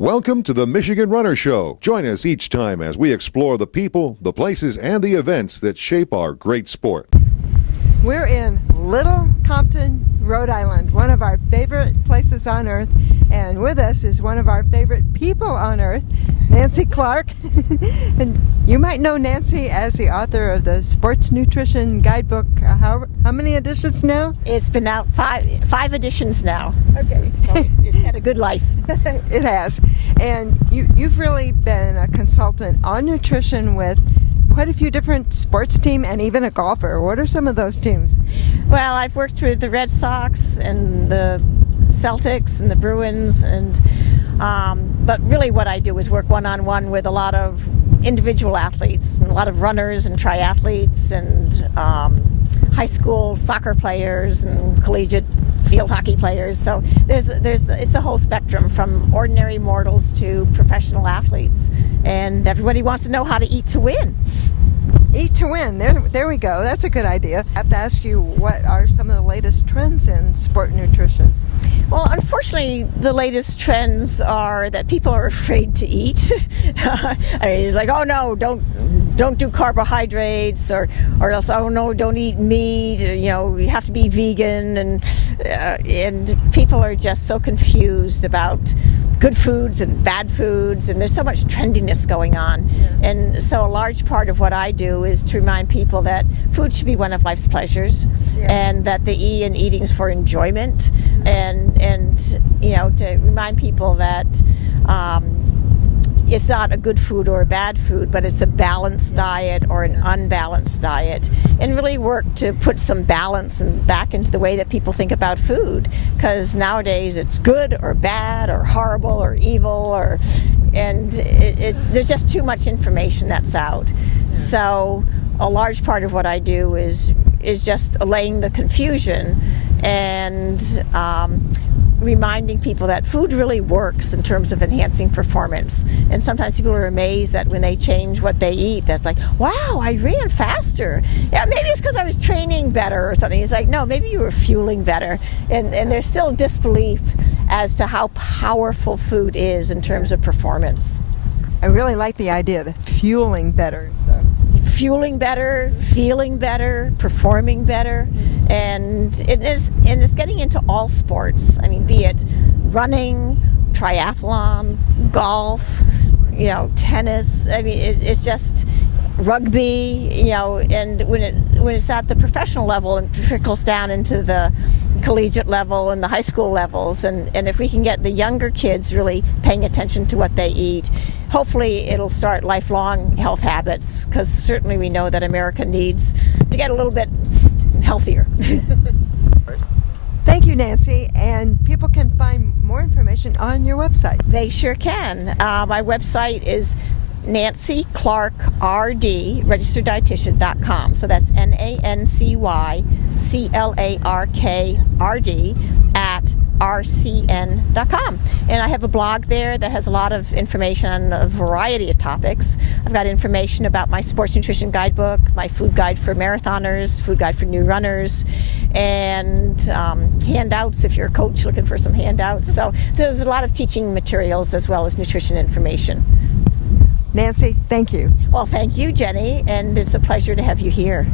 Welcome to the Michigan Runner Show. Join us each time as we explore the people, the places, and the events that shape our great sport. We're in Little Compton, Rhode Island, one of our favorite places on earth, and with us is one of our favorite people on earth, Nancy Clark. And you might know Nancy as the author of the Sports Nutrition Guidebook. How many editions now? It's been out five editions now. Okay. So it's had a good life. It has. And you've really been a consultant on nutrition with quite a few different sports teams and even a golfer. What are some of those teams? Well, I've worked with the Red Sox and the Celtics and the Bruins, and but really what I do is work one-on-one with a lot of individual athletes, and a lot of runners and triathletes and high school soccer players and collegiate field hockey players. So it's the whole spectrum from ordinary mortals to professional athletes, and everybody wants to know how to eat to win. Eat to win. There we go. That's a good idea. I have to ask you, what are some of the latest trends in sport nutrition? Well, unfortunately, the latest trends are that people are afraid to eat. I mean, it's like, oh no, don't do carbohydrates, or else, oh no, don't eat meat. You have to be vegan, and people are just so confused about good foods and bad foods, and there's so much trendiness going on. Yeah. And so a large part of what I do is to remind people that food should be one of life's pleasures. Yes. And that the E in eating is for enjoyment, and to remind people that it's not a good food or a bad food, but it's a balanced diet or an unbalanced diet, and really work to put some balance back into the way that people think about food, because nowadays it's good or bad or horrible or evil, there's just too much information that's out. So a large part of what I do is just allaying the confusion and reminding people that food really works in terms of enhancing performance. And sometimes people are amazed that when they change what they eat, that's like, wow, I ran faster. Yeah, maybe it's because I was training better or something. It's like, no, maybe you were fueling better. And there's still disbelief as to how powerful food is in terms of performance. I really like the idea of fueling better. Fueling better, feeling better, performing better, and it's getting into all sports. I mean, be it running, triathlons, golf, tennis. I mean, it's just rugby. And when it's at the professional level and trickles down into the collegiate level and the high school levels, and if we can get the younger kids really paying attention to what they eat, hopefully it'll start lifelong health habits, because certainly we know that America needs to get a little bit healthier. Thank you, Nancy, and people can find more information on your website. They sure can. My website is NancyClarkRD, registereddietitian.com. So that's NancyClarkRD at rcn.com. And I have a blog there that has a lot of information on a variety of topics. I've got information about my sports nutrition guidebook, my food guide for marathoners, food guide for new runners, and handouts if you're a coach looking for some handouts. So there's a lot of teaching materials as well as nutrition information. Nancy, thank you. Well, thank you, Jenny, and it's a pleasure to have you here.